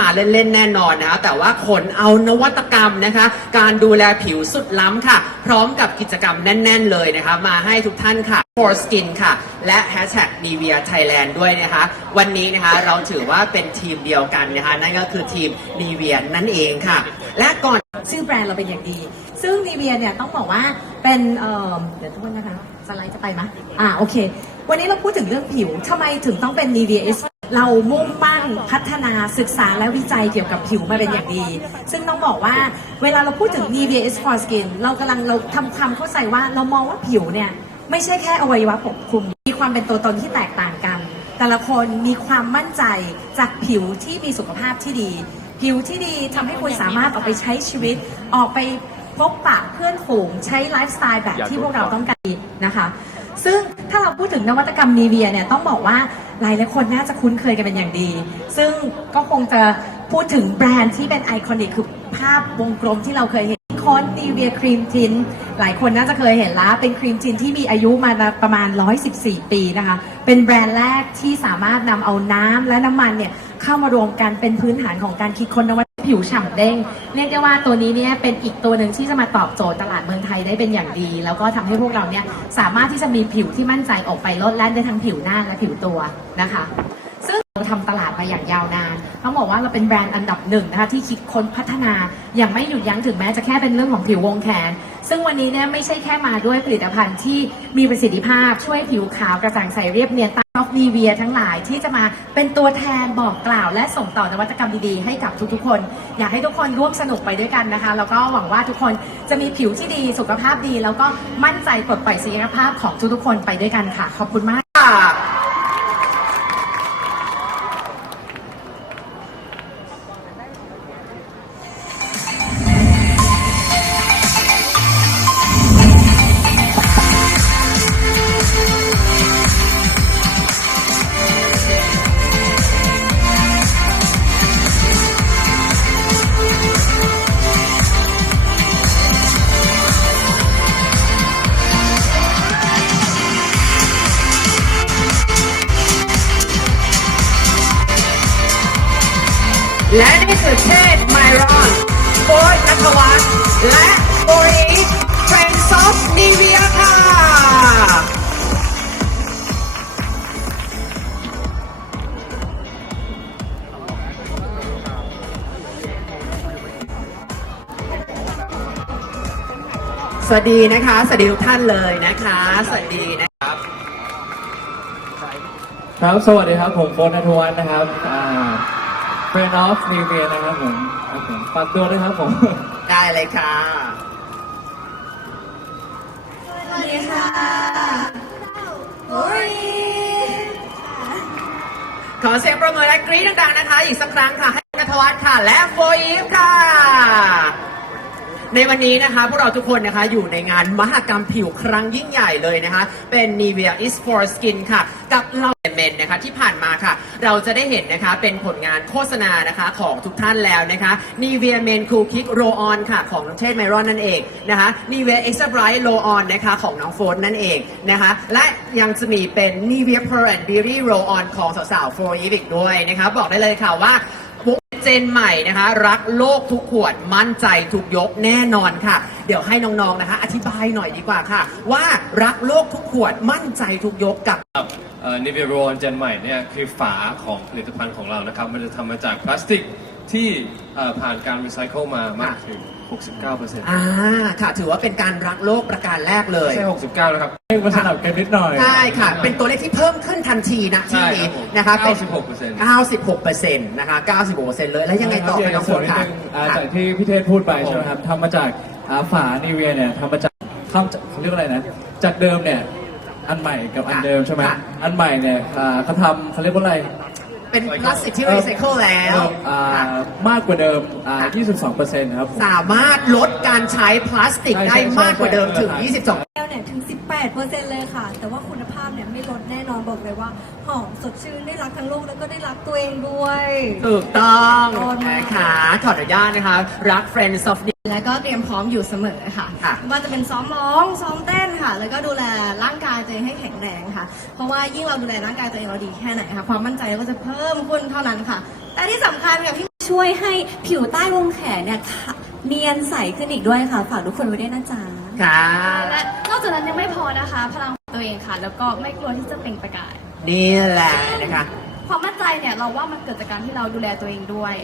มาเล่นๆแน่นอนนะคะแต่ว่าขนเอานวัตกรรมนะคะ การดูแลผิวสุดล้ำค่ะ พร้อมกับกิจกรรมแน่น ๆ เลยนะคะ มาให้ทุกท่านค่ะ for skin ค่ะ และ hashtag Nivea Thailand ด้วยนะคะ วันนี้นะคะเราถือว่าเป็นทีมเดียวกันนะคะ นั่นก็คือทีม Nivea นั่นเองค่ะ และก่อนชื่อแบรนด์เราเป็นอย่างดี ซึ่งนีเวียเนี่ยต้องบอกว่าเป็นเอ่อเดี๋ยวทุกคนนะคะสไลด์จะไปไหมอ่าโอเค วันนี้เราพูดถึงเรื่องผิวทำไมถึงต้องเป็นนี เรามุ่งมั่นพัฒนาศึกษาและวิจัยเกี่ยวกับผิวมาเป็นอย่างดี ซึ่งต้องบอกว่าเวลาเราพูดถึง Nivea is for skin เรากำลังเราทำความเข้าใจว่าเรามองว่าผิวเนี่ย ไม่ใช่แค่อวัยวะปกคลุม มีความเป็นตัวตนที่แตกต่างกัน แต่ละคนมีความมั่นใจจากผิวที่มีสุขภาพที่ดี ผิวที่ดีทำให้คุณสามารถออกไปใช้ชีวิต ออกไปพบปะเพื่อนฝูงใช้ไลฟ์สไตล์แบบที่พวกเราต้องการนะคะ ซึ่งถ้าเราพูดถึงนวัตกรรมนีเวียเนี่ยต้องบอกว่าหลายหลายคนน่าจะคุ้นเคยกันเป็นอย่างดี ซึ่งก็คงจะพูดถึงแบรนด์ที่เป็นไอคอนิกคือภาพวงกลมที่เราเคยเห็นคอนนีเวียครีมทินหลายคนน่าจะเคยเห็นแล้วเป็นครีมทินที่มีอายุมาประมาณ 114 ปีนะคะ เป็นแบรนด์แรกที่สามารถนำเอาน้ำและน้ำมันเนี่ยเข้ามารวมกันเป็นพื้นฐานของการคิดค้นนวัต ผิวฉ่ำเด้ง เรียกได้ว่าตัวนี้เนี่ยเป็นอีกตัวหนึ่งที่จะมาตอบโจทย์ตลาดเมืองไทยได้เป็นอย่างดี แล้วก็ทำให้พวกเราเนี่ยสามารถที่จะมีผิวที่มั่นใจออกไปลดแล่นได้ทั้งผิวหน้าและผิวตัวนะคะ ซึ่งเราทำตลาดมาอย่างยาวนานต้องบอกว่าเราเป็นแบรนด์อันดับหนึ่งนะคะที่คิดค้นพัฒนาอย่างไม่หยุดยั้งถึงแม้จะแค่เป็นเรื่องของผิววงแขน ซึ่งวันนี้เนี่ยไม่ใช่แค่มาด้วยผลิตภัณฑ์ที่มีประสิทธิภาพช่วยผิวขาวกระจ่างใสเรียบเนียน น็ออฟนีเวียทั้งหลายที่จะมาเป็นตัวแทนบอกกล่าว และส่งต่อนวัตกรรมดีๆ ให้กับทุกๆ คน อยากให้ทุกคนร่วมสนุกไปด้วยกันนะคะ แล้วก็หวังว่าทุกคนจะมีผิวที่ดีสุขภาพดี แล้วก็มั่นใจปลดปล่อยศักยภาพของทุกๆคนไปด้วยกันค่ะ ขอบคุณมาก และนี่คือเทศไมรอนโฟร์นัทวัฒน์และโอรีเฟรนซอฟนีเวียค่ะสวัสดีนะคะ สวัสดีทุกท่านเลยนะคะ สวัสดีนะครับ ครับ สวัสดีครับ ผมโฟนนัทวัฒน์นะครับอ่า เฟรนด์ออฟนิวเวียนะครับผมครับผมฝากตัวด้วยครับผม ได้เลยค่ะ สวัสดีค่ะโอ้ยขอเสียงประเมินและกรี๊ดดังๆนะคะ อีกสักครั้งค่ะ ให้กัทวัฒน์ค่ะ และโฟอีฟค่ะ ในวันนี้นะคะพวกเราทุกคนนะคะอยู่ในงานมหกรรมผิวครั้งยิ่งใหญ่เลยนะคะ เป็น Nivea is for skin ค่ะ กับเราเมนนะคะที่ผ่านมาค่ะ เราจะได้เห็นนะคะเป็นผลงานโฆษณานะคะของทุกท่านแล้วนะคะ Nivea Men Cool Kick Roll On ค่ะ ของน้องเทศไมรอนนั่นเองนะคะ Nivea Extra Bright Roll On นะคะของน้องโฟนนั่นเองนะคะ และยังจะมีเป็น Nivea Pearl and Beauty Roll On ของสาวๆโฟอีอีกด้วยนะคะ บอกได้เลยค่ะว่า เจนใหม่นะคะ รักโลกทุกขวดมั่นใจทุกยกแน่นอนค่ะ เดี๋ยวให้น้องๆนะคะ อธิบายหน่อยดีกว่าค่ะ ว่ารักโลกทุกขวดมั่นใจทุกยกกับ ครับนิเวโรนเจนใหม่เนี่ยคือฝาของผลิตภัณฑ์ของเรานะครับ มันจะทำมาจากพลาสติก ที่เอ่อผ่านการรีไซเคิลมามากถึง 69%ไอ่าค่ะ ถือว่าเป็นการรักโลกประการแรกเลยม่ใช่ 69 นะครับ ให้มาสลับกันนิดหน่อย ใช่ค่ะ เป็นตัวเลขที่เพิ่มขึ้นทันทีนะที่นี้นะคะเป็น96% 96%นะคะ96%เลย แล้วยังไงต่อคะน้องโฟนนิดค่ะนึงอ่าจากที่พี่เทศพูดไปใช่ไหมครับทำมาจากอ่าฝานีเวียเนี่ยทำมาจากทำจากเขาเรียกว่าอะไรนะ จากเดิมเนี่ย อันใหม่กับอันเดิมใช่ไหมค่ะอันใหม่เนี่ยอ่าเขาทำเขาเรียกว่าอะไร เป็นพลาสติกที่รีไซเคิลแล้ว อ่ามากกว่าเดิมอ่า22%ครับผม สามารถลดการใช้พลาสติกใช่ได้ใช่มากกว่าเดิมถึงใช่22แก้ว เนี่ยถึง 18%เลยค่ะ แต่ว่าคุณภาพเนี่ยไม่ลดแน่นอนบอกเลยว่า หอมสดชื่นได้รักทั้งลูกแล้วก็ได้รักตัวเองด้วย ถูกต้องขอบคุณมาก นะคะขออนุญาตนะคะ รัก Friends of แล้วก็เตรียมพร้อมอยู่เสมอค่ะค่ะว่าจะเป็นซ้อมร้องซ้อมเต้นค่ะ แล้วก็ดูแลร่างกายตัวเองให้แข็งแรงค่ะ เพราะว่ายิ่งเราดูแลร่างกายตัวเองเราดีแค่ไหนค่ะ ความมั่นใจก็จะเพิ่มขึ้นเท่านั้นค่ะ แต่ที่สำคัญค่ะพี่ช่วยให้ผิวใต้วงแขนเนี่ยค่ะ เนียนใสขึ้นอีกด้วยค่ะ ฝากทุกคนไว้ด้วยนะจ๊ะ ค่ะ และนอกจากนั้นยังไม่พอนะคะ พลังของตัวเองค่ะ แล้วก็ไม่กลัวที่จะเปล่งประกาย นี่แหละนะคะ ความมั่นใจเนี่ยเราว่ามันเกิดจากการที่เราดูแลตัวเองด้วย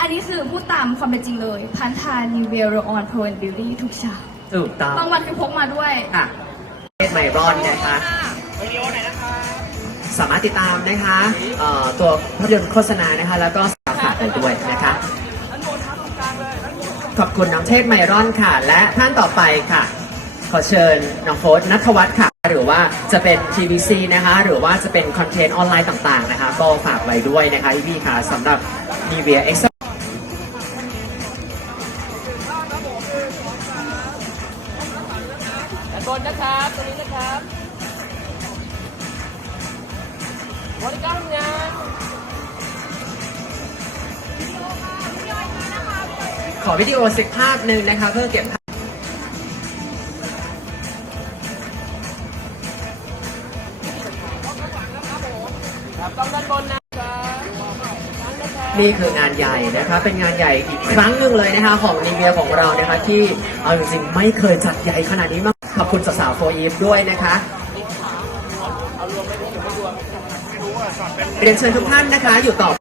อันนี้คือพูดตามความเป็นจริงเลยพันธานิเวโรออนโพนบิวตี้ทุกเช้าถูกต้องบางวันคือพกมาด้วยค่ะเพจใหม่รอนนะคะสามารถติดตามนะคะเอ่อตัวภาพยนตร์โฆษณานะคะ แล้วก็สาขากันด้วยนะคะ ขอบคุณน้องเทพไมรอนค่ะ และท่านต่อไปค่ะ ขอเชิญน้องโฟสนัทวัฒน์ค่ะ หรือว่าจะเป็น TVC นะคะ หรือว่าจะเป็นคอนเทนต์ออนไลน์ต่างๆนะคะ ก็ฝากไว้ด้วยนะคะพี่ๆค่ะสำหรับ Nivea X ข อวิดีโอสักภาพหนึ่งนะคะ เพื่อเก็บภาพนี่คืองานใหญ่นะคะ เป็นงานใหญ่อีกครั้งหนึ่งเลยนะคะ ของนีเวียของเรานะคะ ที่เอาจริงๆไม่เคยจัดใหญ่ขนาดนี้มาขอบคุณสาวๆโฟอีฟด้วยนะคะเรียนเชิญทุกท่านนะคะ อยู่ต่อ